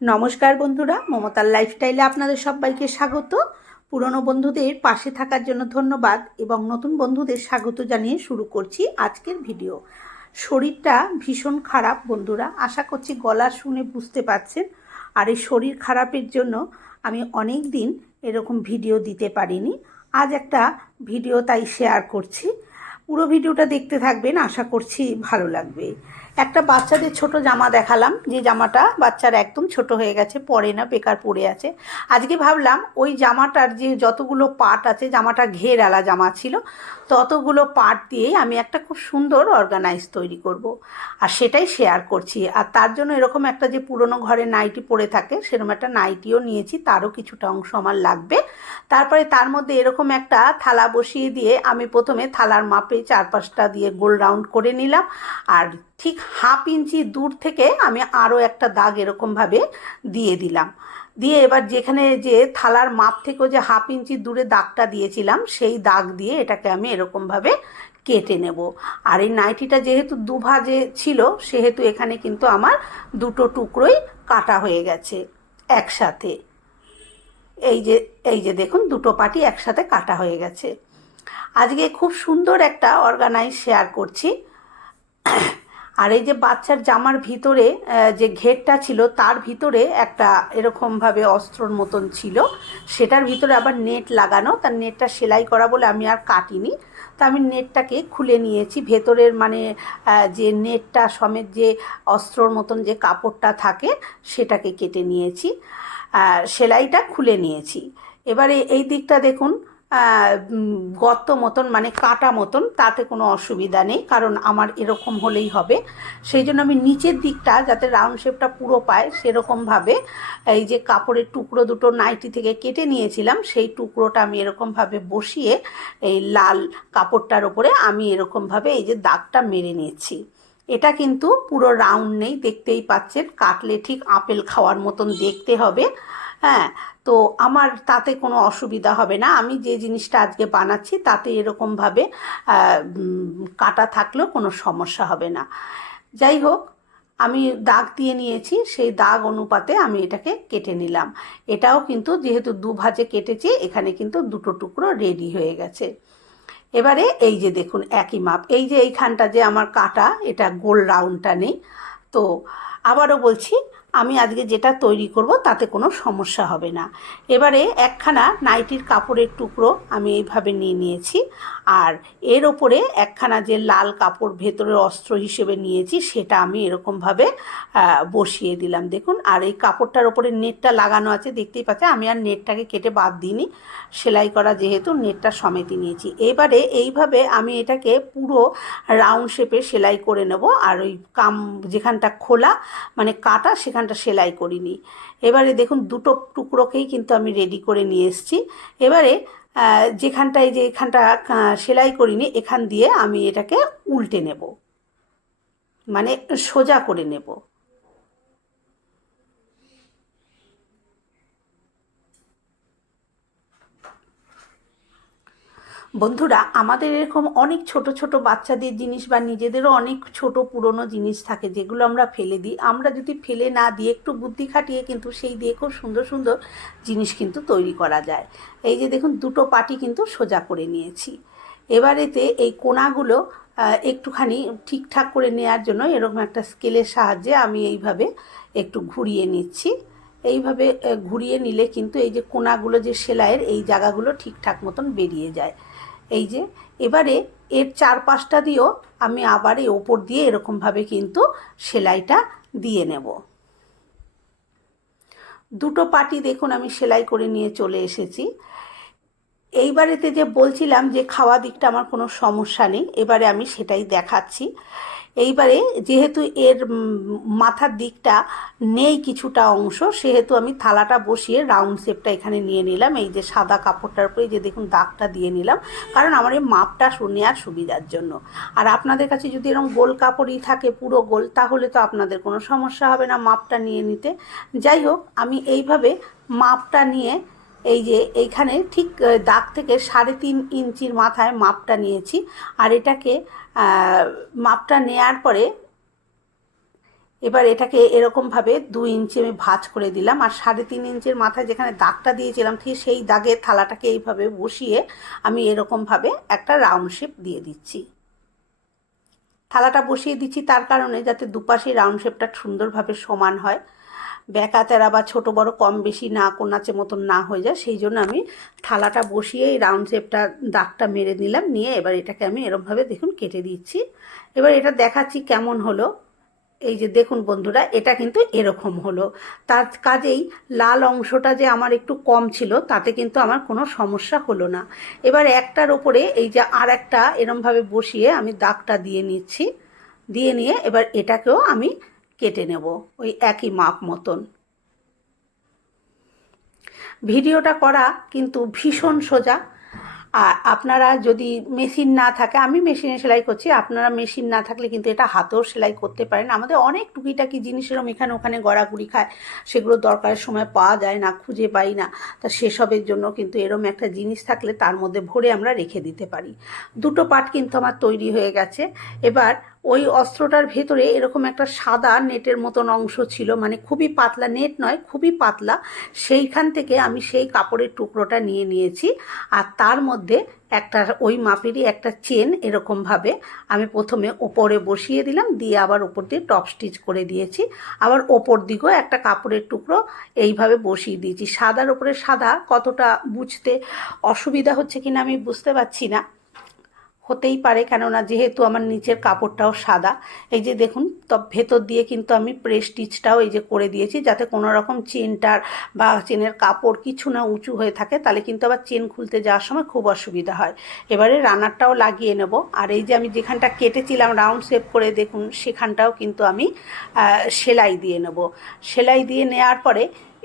নমস্কার বন্ধুরা, মমতার লাইফস্টাইলে আপনাদের সবাইকে স্বাগত। পুরনো বন্ধুদের পাশে থাকার জন্য ধন্যবাদ এবং নতুন বন্ধুদের স্বাগত জানিয়ে শুরু করছি আজকের ভিডিও শরীরটা ভীষণ খারাপ বন্ধুরা, আশা করছি গলা শুনে বুঝতে পারছেন। আর এই শরীর খারাপের জন্য আমি অনেক দিন এরকম ভিডিও দিতে পারিনি। আজ একটা ভিডিও তাই শেয়ার করছি। পুরো ভিডিওটা দেখতে থাকবেন, আশা করছি ভালো লাগবে। একটা বাচ্চাদের ছোট জামা দেখালাম, যে জামাটা বাচ্চার একদম ছোট হয়ে গেছে, পরে না বেকার পড়ে আছে। আজকে ভাবলাম ওই জামাটার যে যতগুলো পার্ট আছে, জামাটা ঘেরালা জামা ছিল, ততগুলো পার্ট দিয়েই আমি একটা খুব সুন্দর অর্গানাইজ তৈরি করব। আর সেটাই শেয়ার করছি। আর তার জন্য এরকম একটা যে পুরনো ঘরে নাইটি পরে থাকে, সেরকম একটা নাইটিও নিয়েছি, তারও কিছুটা অংশ আমার লাগবে। তারপরে তার মধ্যে এরকম একটা থালা বসিয়ে দিয়ে আমি প্রথমে থালার মাপে চার পাঁচটা দিয়ে গোল রাউন্ড করে নিলাম। আর ঠিক হাফ ইঞ্চি দূর থেকে আমি আরও একটা দাগ এরকমভাবে দিয়ে দিলাম। দিয়ে এবার যেখানে যে থালার মাপ থেকেও যে হাফ ইঞ্চি দূরে দাগটা দিয়েছিলাম, সেই দাগ দিয়ে এটাকে আমি এরকমভাবে কেটে নেব। আর এই নাইটিটা যেহেতু দুভাজে ছিল, সেহেতু এখানে কিন্তু আমার দুটো টুকরোই কাটা হয়ে গেছে একসাথে। এই যে এই যে দেখুন, দুটো পাটি একসাথে কাটা হয়ে গেছে। আজকে খুব সুন্দর একটা অর্গানাইজ শেয়ার করছি। আর এই যে বাচ্চার জামার ভিতরে যে ঘেরটা ছিল, তার ভিতরে একটা এরকমভাবে অস্ত্রর মতন ছিল। সেটার ভিতরে আবার নেট লাগানো। তার নেটটা সেলাই করা বলে আমি আর কাটিনি। তা আমি নেটটাকে খুলে নিয়েছি। ভেতরের মানে যে নেটটা সমেত যে অস্ত্রর মতন যে কাপড়টা থাকে, সেটাকে কেটে নিয়েছি। সেলাইটা খুলে নিয়েছি। এবারে এই দিকটা দেখুন। গর্ত মতন মানে কাটা মতন, তাতে কোনো অসুবিধা নেই, কারণ আমার এরকম হলেই হবে। সেই জন্য আমি নিচের দিকটা, যাতে রাউন্ড শেপটা পুরো পায়, সেরকমভাবে এই যে কাপড়ের টুকরো দুটো নাইটি থেকে কেটে নিয়েছিলাম, সেই টুকরোটা আমি এরকমভাবে বসিয়ে এই লাল কাপড়টার ওপরে আমি এরকমভাবে এই যে দাগটা মেরে নিয়েছি। এটা কিন্তু পুরো রাউন্ড নেই, দেখতেই পাচ্ছেন, কাটলে ঠিক আপেল খাওয়ার মতন দেখতে হবে। হ্যাঁ তো আমার তাতে কোনো অসুবিধা হবে না। আমি যে জিনিসটা আজকে বানাচ্ছি তাতে এরকমভাবে কাটা থাকলেও কোনো সমস্যা হবে না। যাই হোক, আমি দাগ দিয়ে নিয়েছি, সেই দাগ অনুপাতে আমি এটাকে কেটে নিলাম। এটাও কিন্তু যেহেতু দু ভাজে কেটেছি, এখানে কিন্তু দুটো টুকরো রেডি হয়ে গেছে। এবারে এই যে দেখুন, একই মাপ। এই যে এইখানটা যে আমার কাটা, এটা গোল রাউন্ডটা নেই। তো আবারও বলছি, আমি আজকে যেটা তৈরি করব তাতে কোনো সমস্যা হবে না। এবারে একখানা নাইটির কাপড়ের টুকরো আমি এইভাবে নিয়ে নিয়েছি আর এর ওপরে একখানা যে লাল কাপড় ভেতরের অস্ত্র হিসেবে নিয়েছি সেটা আমি এরকমভাবে বসিয়ে দিলাম। দেখুন, আর এই কাপড়টার ওপরে নেটটা লাগানো আছে, দেখতেই পাচ্ছেন আমি আর নেটটাকে কেটে বাদ দিইনি, সেলাই করা যেহেতু নেটটা সমেতই নিয়েছি। এবারে এইভাবে আমি এটাকে পুরো রাউন্ড শেপে সেলাই করে নেব আর ওই কাম যেখানটা খোলা মানে কাটা সেখানটা সেলাই করিনি। এবারে দেখুন দুটো টুকরোকেই কিন্তু আমি রেডি করে নিয়ে এসেছি। এবারে যেখানটায় যে এখানটা সেলাই করিনি, এখান দিয়ে আমি এটাকে উল্টে নেব। মানে সোজা করে নেব। বন্ধুরা, আমাদের এরকম অনেক ছোট ছোট বাচ্চাদের জিনিস বা নিজেদেরও অনেক ছোট পুরনো জিনিস থাকে যেগুলো আমরা ফেলে দিই। আমরা যদি ফেলে না দিয়ে একটু বুদ্ধি খাটিয়ে কিন্তু সেই দিয়ে খুব সুন্দর সুন্দর জিনিস কিন্তু তৈরি করা যায়। এই যে দেখুন, দুটো পাটি কিন্তু সোজা করে নিয়েছি। এবারেতে এই কোনাগুলো একটুখানি ঠিকঠাক করে নেওয়ার জন্য এরকম একটা স্কেলের সাহায্যে আমি এইভাবে একটু ঘুরিয়ে নিচ্ছি। এইভাবে ঘুরিয়ে নিলে কিন্তু এই যে কোনাগুলো যে সেলাইয়ের, এই জায়গাগুলো ঠিকঠাক মতন বেরিয়ে যায়। এই যে, এবারে এর চারপাশটা দিয়েও আমি আবার এই ওপর দিয়ে এরকমভাবে কিন্তু সেলাইটা দিয়ে নেব। দুটো পাটি দেখুন আমি সেলাই করে নিয়ে চলে এসেছি। এইবারেতে যে বলছিলাম যে খাওয়া দিকটা আমার কোনো সমস্যা নেই, এবারে আমি সেটাই দেখাচ্ছি। এইবারে যেহেতু এর মাথার দিকটা নেই কিছুটা অংশ, সেহেতু আমি থালাটা বসিয়ে রাউন্ড শেপটা এখানে নিয়ে নিলাম। এই যে সাদা কাপড়টার উপরে যে দেখুন দাগটা দিয়ে নিলাম, কারণ আমার এই মাপটা শুনে আর সুবিধার জন্য। আর আপনাদের কাছে যদি এরকম গোল কাপড়ই থাকে পুরো গোল, তাহলে তো আপনাদের কোনো সমস্যা হবে না মাপটা নিয়ে নিতে। যাই হোক, আমি এইভাবে মাপটা নিয়ে এই যে এইখানে ঠিক দাগ থেকে সাড়ে তিন ইঞ্চির মাথায় মাপটা নিয়েছি। আর এটাকে মাপটা নেয়ার পরে এবার এটাকে এরকমভাবে দু ইঞ্চি আমি ভাঁজ করে দিলাম। আর সাড়ে তিন ইঞ্চের মাথায় যেখানে দাগটা দিয়েছিলাম, ঠিক সেই দাগে থালাটাকে এইভাবে বসিয়ে আমি এরকমভাবে একটা রাউন্ড শেপ দিয়ে দিচ্ছি। থালাটা বসিয়ে দিচ্ছি তার কারণে যাতে দুপাশে রাউন্ড শেপটা সুন্দরভাবে সমান হয়। ব্যাকা তেরা বা ছোটো বড় কম বেশি না কোনাচে মতন না হয়ে যায়, সেই জন্য আমি থালাটা বসিয়ে এই রাউন্ড শেপটা, দাগটা মেরে নিলাম, নিয়ে এবার এটাকে আমি এরমভাবে দেখুন কেটে দিচ্ছি। এবার এটা দেখাচ্ছি কেমন হলো। এই যে দেখুন বন্ধুরা, এটা কিন্তু এরকম হলো। তার কাজেই লাল অংশটা যে আমার একটু কম ছিল, তাতে কিন্তু আমার কোনো সমস্যা হলো না। এবার একটার ওপরে এই যে আর একটা এরমভাবে বসিয়ে আমি দাগটা দিয়ে নিচ্ছি। দিয়ে নিয়ে এবার এটাকেও আমি কেটে নেব, ওই একই মাপ মতন। ভিডিওটা করা কিন্তু ভীষণ সোজা। আর আপনারা যদি মেশিন না থাকে, আমি মেশিনে সেলাই করছি, আপনারা মেশিন না থাকলে কিন্তু এটা হাতেও সেলাই করতে পারেন। আমাদের অনেক টুকিটাকি জিনিসেরও এখানে ওখানে গড়াগুড়ি খায়, সেগুলো দরকারের সময় পাওয়া যায় না, খুঁজে পাই না। তা সেসবের জন্য কিন্তু এরম একটা জিনিস থাকলে তার মধ্যে ভরে আমরা রেখে দিতে পারি। দুটো পার্ট কিন্তু আমার তৈরি হয়ে গেছে। এবার ওই অস্ত্রটার ভেতরে এরকম একটা সাদা নেটের মতন অংশ ছিল মানে খুবই পাতলা নেট নয়, খুবই পাতলা। সেইখান থেকে আমি সেই কাপড়ের টুকরোটা নিয়ে নিয়েছি আর তার মধ্যে একটা ওই মাপেরই একটা চেন এরকমভাবে আমি প্রথমে ওপরে বসিয়ে দিলাম, দিয়ে আবার ওপর দিয়ে টপ স্টিচ করে দিয়েছি। আবার ওপর দিকেও একটা কাপড়ের টুকরো এইভাবে বসিয়ে দিয়েছি। সাদার ওপরে সাদা কতটা বুঝতে অসুবিধা হচ্ছে কিনা আমি বুঝতে পারছি না। হতেই পারে, কেননা যেহেতু আমার নিচের কাপড়টাও সাদা। এই যে দেখুন, তব ভেতর দিয়ে কিন্তু আমি প্রেস স্টিচটাও এই যে করে দিয়েছি, যাতে কোনো রকম চেনটার বা চেনের কাপড় কিছু না উঁচু হয়ে থাকে, তাহলে কিন্তু আবার চেন খুলতে যাওয়ার সময় খুব অসুবিধা হয়। এবারে রানারটাও লাগিয়ে নেব। আর এই যে আমি যেখানটা কেটেছিলাম রাউন্ড শেপ করে দেখুন, সেখানটাও কিন্তু আমি সেলাই দিয়ে নেব। সেলাই দিয়ে নেওয়ার পরে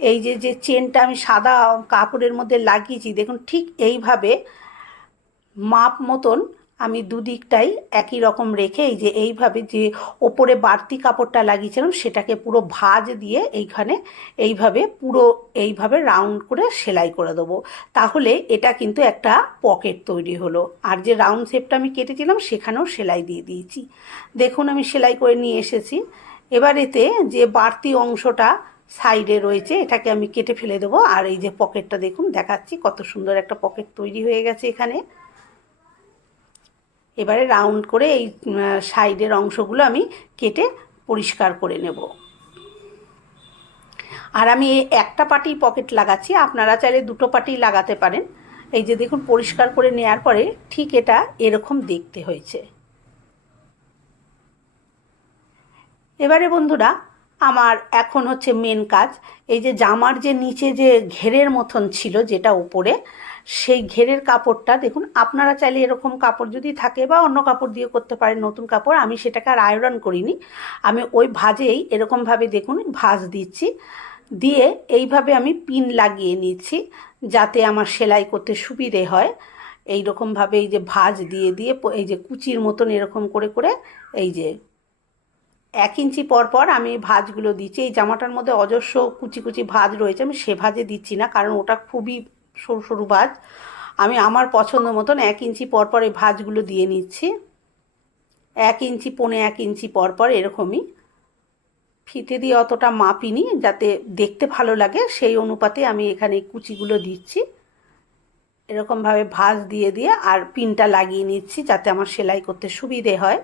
এই যে যে চেনটা আমি সাদা কাপড়ের মধ্যে লাগিয়েছি, দেখুন ঠিক এইভাবে মাপ মতন আমি দুদিকটাই একই রকম রেখে এই যে এইভাবে যে ওপরে বাড়তি কাপড়টা লাগিয়েছিলাম, সেটাকে পুরো ভাজ দিয়ে এইখানে এইভাবে পুরো এইভাবে রাউন্ড করে সেলাই করে দেবো। তাহলে এটা কিন্তু একটা পকেট তৈরি হলো। আর যে রাউন্ড শেপটা আমি কেটেছিলাম, সেখানেও সেলাই দিয়ে দিয়েছি। দেখুন, আমি সেলাই করে নিয়ে এসেছি। এবার এতে যে বাড়তি অংশটা সাইডে রয়েছে, এটাকে আমি কেটে ফেলে দেবো। আর এই যে পকেটটা দেখুন, দেখাচ্ছি কত সুন্দর একটা পকেট তৈরি হয়ে গেছে এখানে। এবারে রাউন্ড করে এই সাইডের অংশগুলো আমি কেটে পরিষ্কার করে নেব। আর আমি একটা পাটি পকেট লাগাচ্ছি, আপনারা চাইলে দুটো পাটি লাগাতে পারেন। এই যে দেখুন, পরিষ্কার করে নেওয়ার পরে ঠিক এটা এরকম দেখতে হয়েছে। এবারে বন্ধুরা, আমার এখন হচ্ছে মেন কাজ, এই যে জামার যে নিচে যে ঘেরের মতন ছিল, যেটা উপরে সেই ঘেরের কাপড়টা, দেখুন, আপনারা চাইলে এরকম কাপড় যদি থাকে বা অন্য কাপড় দিয়ে করতে পারেন, নতুন কাপড়, আমি সেটাকে আর আয়রন করিনি। আমি ওই ভাজেই এরকমভাবে, দেখুন, ভাজ দিচ্ছি। দিয়ে এইভাবে আমি পিন লাগিয়ে নিচ্ছি যাতে আমার সেলাই করতে সুবিধে হয়। এই রকমভাবে এই যে ভাজ দিয়ে দিয়ে এই যে কুচির মতন এরকম করে করে এই যে এক ইঞ্চি পর পর আমি ভাজগুলো দিচ্ছি। এই জামাটার মধ্যে অজস্র কুচি কুচি ভাজ রয়েছে, আমি সে ভাজে দিচ্ছি না কারণ ওটা খুবই সরু সরু ভাজ। আমি আমার পছন্দ মতন এক ইঞ্চি পর পর এই ভাজগুলো দিয়ে নিচ্ছি। এক ইঞ্চি, পনে এক ইঞ্চি পর পর এরকমই ফিতে দিয়ে অতটা মাপিনি যাতে দেখতে ভালো লাগে। সেই অনুপাতে আমি এখানে কুচিগুলো দিচ্ছি। এরকমভাবে ভাজ দিয়ে দিয়ে আর পিনটা লাগিয়ে নিচ্ছি যাতে আমার সেলাই করতে সুবিধে হয়।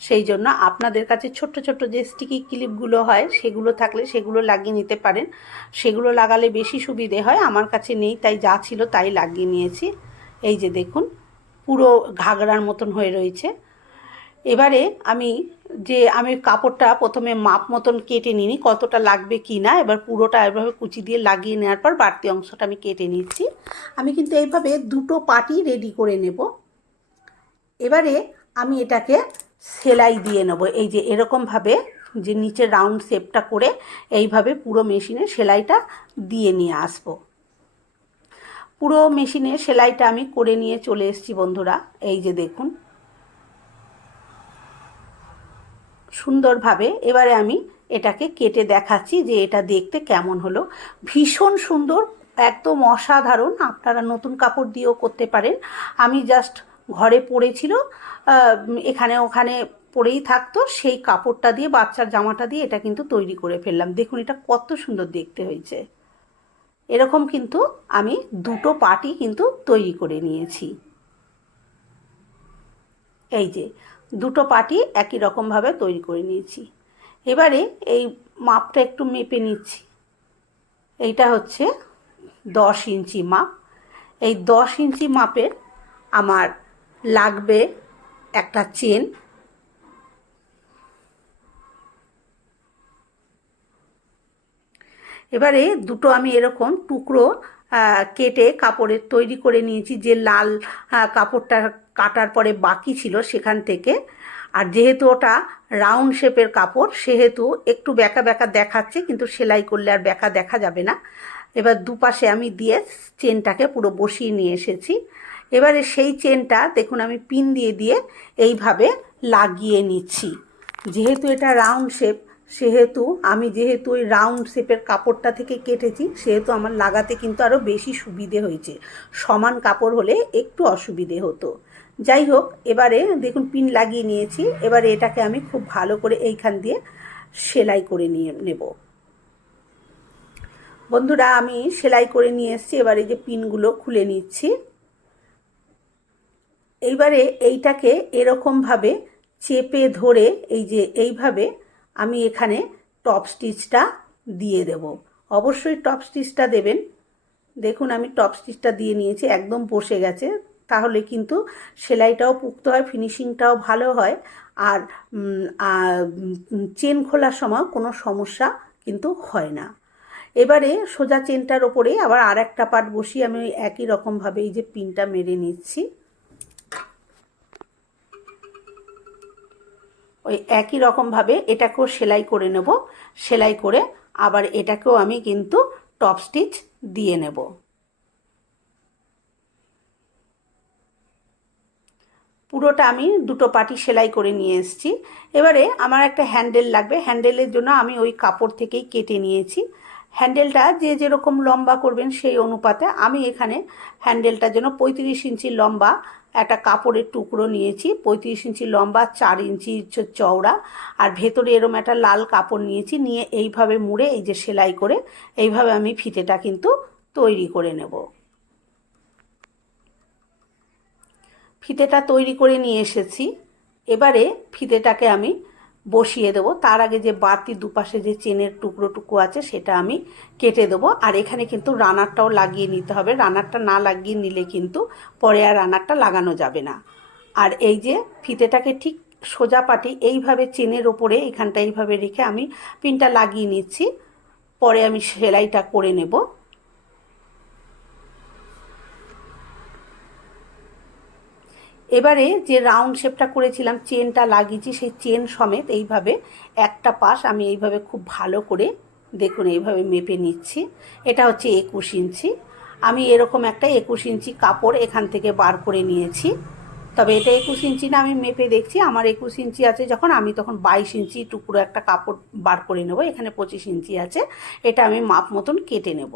সেই জন্য আপনাদের কাছে ছোট্ট ছোট্ট যে স্টিকি ক্লিপগুলো হয়, সেগুলো থাকলে সেগুলো লাগিয়ে নিতে পারেন। সেগুলো লাগালে বেশি সুবিধে হয়, আমার কাছে নেই, তাই যা ছিল তাই লাগিয়ে নিয়েছি। এই যে দেখুন, পুরো ঘাগরার মতন হয়ে রয়েছে। এবারে আমি যে আমি কাপড়টা প্রথমে মাপ মতন কেটে নিই, কতটা লাগবে কি না, এবার পুরোটা এভাবে কুচি দিয়ে লাগিয়ে নেওয়ার পর বাড়তি অংশটা আমি কেটে নিচ্ছি। আমি কিন্তু এইভাবে দুটো পাটি রেডি করে নেব। এবারে আমি এটাকে সেলাই দিয়ে নেব। এই যে এরকমভাবে যে নিচে রাউন্ড শেপটা করে এইভাবে পুরো মেশিনে সেলাইটা দিয়ে নিয়ে আসব। পুরো মেশিনে সেলাইটা আমি করে নিয়ে চলে এসেছি বন্ধুরা, এই যে দেখুন। সুন্দরভাবে এবারে আমি এটাকে কেটে দেখাচ্ছি যে এটা দেখতে কেমন হলো। ভীষণ সুন্দর, একদম অসাধারণ, আপনারা নতুন কাপড় দিয়েও করতে পারেন। আমি জাস্ট ঘরে পড়েছিল এখানে ওখানে পরেই থাকতো, সেই কাপড়টা দিয়ে, বাচ্চার জামাটা দিয়ে এটা কিন্তু তৈরি করে ফেললাম। দেখুন এটা কত সুন্দর দেখতে হয়েছে। এরকম কিন্তু আমি দুটো পাটি কিন্তু তৈরি করে নিয়েছি। এই যে, দুটো পাটি একই রকমভাবে তৈরি করে নিয়েছি। এবারে এই মাপটা একটু মেপে নিচ্ছি। এইটা হচ্ছে দশ ইঞ্চি মাপ। এই দশ ইঞ্চি মাপের আমার লাগবে একটা চেন। এবারে দুটো আমি এরকম টুকরো কেটে কাপড়ের তৈরি করে নিয়েছি, যে লাল কাপড়টা কাটার পরে বাকি ছিল সেখান থেকে। আর যেহেতু ওটা রাউন্ড শেপের কাপড়, সেহেতু একটু ব্যাকা ব্যাকা দেখাচ্ছে, কিন্তু সেলাই করলে আর ব্যাকা দেখা যাবে না। এবার দুপাশে আমি দিয়ে চেনটাকে পুরো বসিয়ে নিয়ে এসেছি। এবারে সেই চেনটা দেখুন, আমি পিন দিয়ে দিয়ে এইভাবে লাগিয়ে নিচ্ছি। যেহেতু এটা রাউন্ড শেপ সেহেতু আমি যেহেতু ওই রাউন্ড শেপের কাপড়টা থেকে কেটেছি, সেহেতু আমার লাগাতে কিন্তু আরও বেশি সুবিধে হয়েছে। সমান কাপড় হলে একটু অসুবিধে হতো। যাই হোক, এবারে দেখুন, পিন লাগিয়ে নিয়েছি। এবারে এটাকে আমি খুব ভালো করে এইখান দিয়ে সেলাই করে নিয়ে নেব। বন্ধুরা, আমি সেলাই করে নিয়ে এসেছি। এবারে যে পিনগুলো খুলে নিচ্ছি। এইবারে এইটাকে এরকমভাবে চেপে ধরে এই যে এইভাবে আমি এখানে টপ স্টিচটা দিয়ে দেব। অবশ্যই টপ স্টিচটা দেবেন। দেখুন আমি টপ স্টিচটা দিয়ে নিয়েছি, একদম বসে গেছে। তাহলে কিন্তু সেলাইটাও পুক্ত হয় ফিনিশিংটাও ভালো হয়। আর চেন খোলার সময় কোনো সমস্যা কিন্তু হয় না। এবারে সোজা চেনটার ওপরে আবার আর একটা পার্ট বসিয়ে আমি একই রকমভাবে এই যে পিনটা মেরে নিচ্ছি। ওই একই রকমভাবে এটাকেও সেলাই করে নেব। সেলাই করে আবার এটাকেও আমি কিন্তু টপ স্টিচ দিয়ে নেব। পুরোটা আমি দুটো পাটি সেলাই করে নিয়ে এসেছি। এবারে আমার একটা হ্যান্ডেল লাগবে। হ্যান্ডেলের জন্য আমি ওই কাপড় থেকেই কেটে নিয়েছি। হ্যান্ডেলটা যে যেরকম লম্বা করবেন সেই অনুপাতে আমি এখানে হ্যান্ডেলটার জন্য পঁয়ত্রিশ ইঞ্চি লম্বা একটা কাপড়ের টুকরো নিয়েছি। পঁয়ত্রিশ ইঞ্চি লম্বা, চার ইঞ্চি চওড়া আর ভেতরে এরম একটা লাল কাপড় নিয়েছি। নিয়ে এইভাবে মুড়ে এই যে সেলাই করে এইভাবে আমি ফিতেটা কিন্তু তৈরি করে নেব। ফিতেটা তৈরি করে নিয়ে এসেছি। এবারে ফিতেটাকে আমি বসিয়ে দেবো। তার আগে যে বাতি দুপাশে যে চেনের টুকরো টুকরো আছে সেটা আমি কেটে দেবো। আর এখানে কিন্তু রানারটাও লাগিয়ে নিতে হবে। রানারটা না লাগিয়ে নিলে কিন্তু পরে আর রানারটা লাগানো যাবে না। আর এই যে ফিতেটাকে ঠিক সোজা পাটি এইভাবে চেনের ওপরে এখানটা এইভাবে রেখে আমি পিনটা লাগিয়ে নিচ্ছি। পরে আমি সেলাইটা করে নেব। এবারে যে রাউন্ড শেপটা করেছিলাম চেনটা লাগিয়েছি, সেই চেন সমেত এইভাবে একটা পাশ আমি এইভাবে খুব ভালো করে দেখুন, এইভাবে মেপে নিচ্ছি। এটা হচ্ছে একুশ ইঞ্চি। আমি এরকম একটা একুশ ইঞ্চি কাপড় এখান থেকে বার করে নিয়েছি। তবে এটা একুশ ইঞ্চি না, আমি মেপে দেখছি। আমার একুশ ইঞ্চি আছে যখন, আমি তখন বাইশ ইঞ্চি টুকরো একটা কাপড় বার করে নেব। এখানে পঁচিশ ইঞ্চি আছে। এটা আমি মাপ মতন কেটে নেব।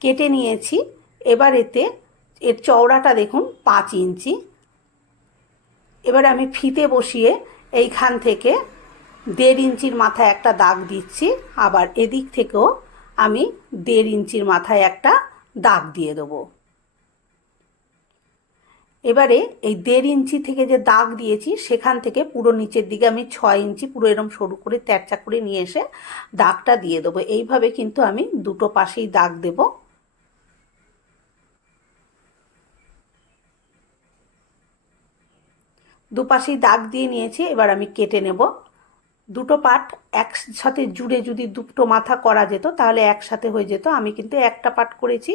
কেটে নিয়েছি। এবার এতে এর চওড়াটা দেখুন, পাঁচ ইঞ্চি। এবার আমি ফিতে বসিয়ে এইখান থেকে দেড় ইঞ্চির মাথায় একটা দাগ দিচ্ছি। আবার এদিক থেকেও আমি দেড় ইঞ্চির মাথায় একটা দাগ দিয়ে দেবো। এবারে এই দেড় ইঞ্চি থেকে যে দাগ দিয়েছি, সেখান থেকে পুরো নিচের দিকে আমি ছয় ইঞ্চি পুরো এরম সরু করে ত্যাচা করে নিয়ে এসে দাগটা দিয়ে দেবো। এইভাবে কিন্তু আমি দুটো পাশেই দাগ দেবো। দুপাশেই দাগ দিয়ে নিয়েছি, এবার আমি কেটে নেব। দুটো পাট একসাথে জুড়ে যদি দুটো মাথা করা যেত, তাহলে একসাথে হয়ে যেত। আমি কিন্তু একটা পাট করেছি,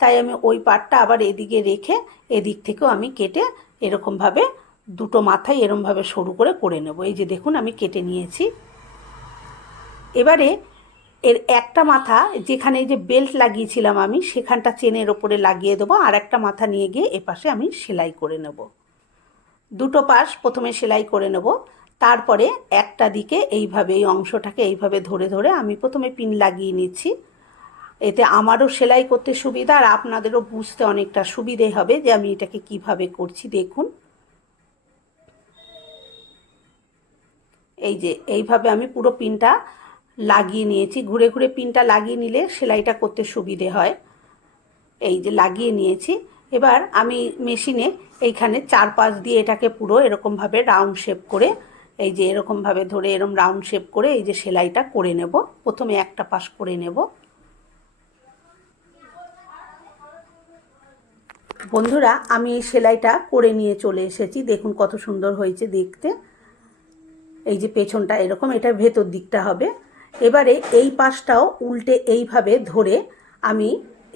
তাই আমি ওই পাটটা আবার এদিকে রেখে এদিক থেকেও আমি কেটে এরকমভাবে দুটো মাথায় এরমভাবে সরু করে করে নেব। এই যে দেখুন, আমি কেটে নিয়েছি। এবারে এর একটা মাথা, যেখানে যে বেল্ট লাগিয়েছিলাম আমি, সেখানটা চেনের ওপরে লাগিয়ে দেবো আর একটা মাথা নিয়ে গিয়ে এপাশে আমি সেলাই করে নেব। দুটো পাশ প্রথমে সেলাই করে নেব, তারপরে একটা দিকে এইভাবে, এই অংশটাকে এইভাবে ধরে ধরে আমি প্রথমে পিন লাগিয়ে নিচ্ছি। এতে আমারও সেলাই করতে সুবিধা আর আপনাদেরও বুঝতে অনেকটা সুবিধে হবে যে আমি এটাকে কীভাবে করছি, দেখুন। এই যে, এইভাবে আমি পুরো পিনটা লাগিয়ে নিয়েছি। ঘুরে ঘুরে পিনটা লাগিয়ে নিলে সেলাইটা করতে সুবিধে হয়। এই যে, লাগিয়ে নিয়েছি। এবার আমি মেশিনে এইখানে চার পাশ দিয়ে এটাকে পুরো এরকমভাবে রাউন্ড শেপ করে, এই যে এরকমভাবে ধরে এরকম রাউন্ড শেপ করে এই যে সেলাইটা করে নেব। প্রথমে একটা পাশ করে নেব। বন্ধুরা, আমি এই সেলাইটা করে নিয়ে চলে এসেছি। দেখুন কত সুন্দর হয়েছে দেখতে। এই যে পেছনটা এরকম এটার ভেতর দিকটা হবে। এবারে এই পাশটাও উল্টে এইভাবে ধরে আমি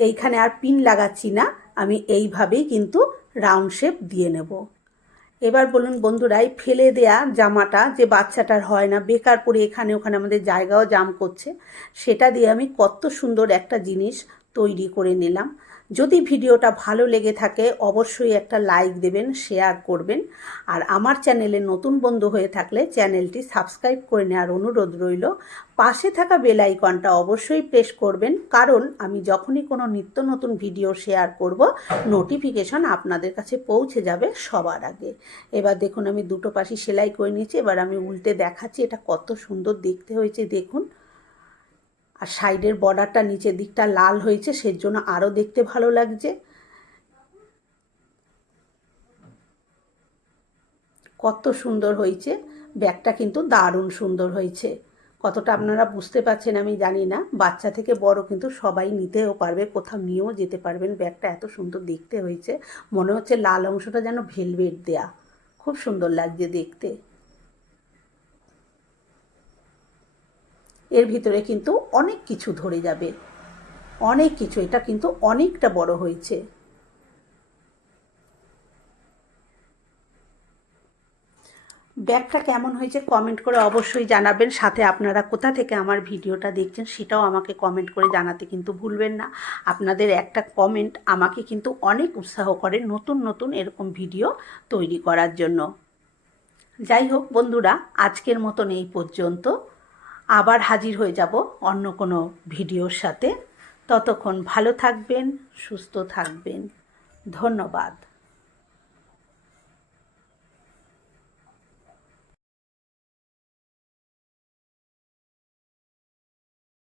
এইখানে আর পিন লাগাচ্ছি না। আমি এইভাবেই কিন্তু রাউন্ড শেপ দিয়ে নেব। এবার বলুন বন্ধুরাই ফেলে দেয়া জামাটা যে বাচ্চাটার হয় না, বেকার পরে এখানে ওখানে আমাদের জায়গাও জাম করছে, সেটা দিয়ে আমি কত সুন্দর একটা জিনিস তৈরি করে নিলাম। যদি ভিডিওটা ভালো লেগে থাকে, অবশ্যই একটা লাইক দেবেন, শেয়ার করবেন। আর আমার চ্যানেলে নতুন বন্ধু হয়ে থাকলে চ্যানেলটি সাবস্ক্রাইব করে নেওয়ার অনুরোধ রইল। পাশে থাকা বেল আইকনটা অবশ্যই প্রেস করবেন, কারণ আমি যখনই কোনো নিত্য নতুন ভিডিও শেয়ার করব, নোটিফিকেশন আপনাদের কাছে পৌঁছে যাবে সবার আগে। এবার দেখুন, আমি দুটো পাশি সেলাই করে নিয়েছি, এবার আমি উল্টে দেখাচ্ছি এটা কত সুন্দর দেখতে হয়েছে, দেখুন। আর সাইডের বর্ডারটা নিচের দিকটা লাল হয়েছে সের জন্য আরও দেখতে ভালো লাগছে। কত সুন্দর হয়েছে। ব্যাগটা কিন্তু দারুণ সুন্দর হয়েছে। কতটা আপনারা বুঝতে পারছেন আমি জানি না। বাচ্চা থেকে বড় কিন্তু সবাই নিতেও পারবে, কোথাও নিয়েও যেতে পারবেন। ব্যাগটা এত সুন্দর দেখতে হয়েছে। মনে হচ্ছে লাল অংশটা যেন ভেলভেট দেয়া। খুব সুন্দর লাগছে দেখতে। এর ভিতরে কিন্তু অনেক কিছু ধরে যাবে। অনেক কিছু, এটা কিন্তু অনেকটা বড় হয়েছে। ব্যাগটা কেমন হয়েছে কমেন্ট করে অবশ্যই জানাবেন। সাথে আপনারা কোথা থেকে আমার ভিডিওটা দেখছেন সেটাও আমাকে কমেন্ট করে জানাতে কিন্তু ভুলবেন না। আপনাদের একটা কমেন্ট আমাকে কিন্তু অনেক উৎসাহ করে নতুন নতুন এরকম ভিডিও তৈরি করার জন্য। যাই হোক বন্ধুরা, আজকের মতন এই পর্যন্ত। আবার হাজির হয়ে যাব অন্য কোনো ভিডিওর সাথে। ততক্ষণ ভালো থাকবেন সুস্থ থাকবেন। ধন্যবাদ।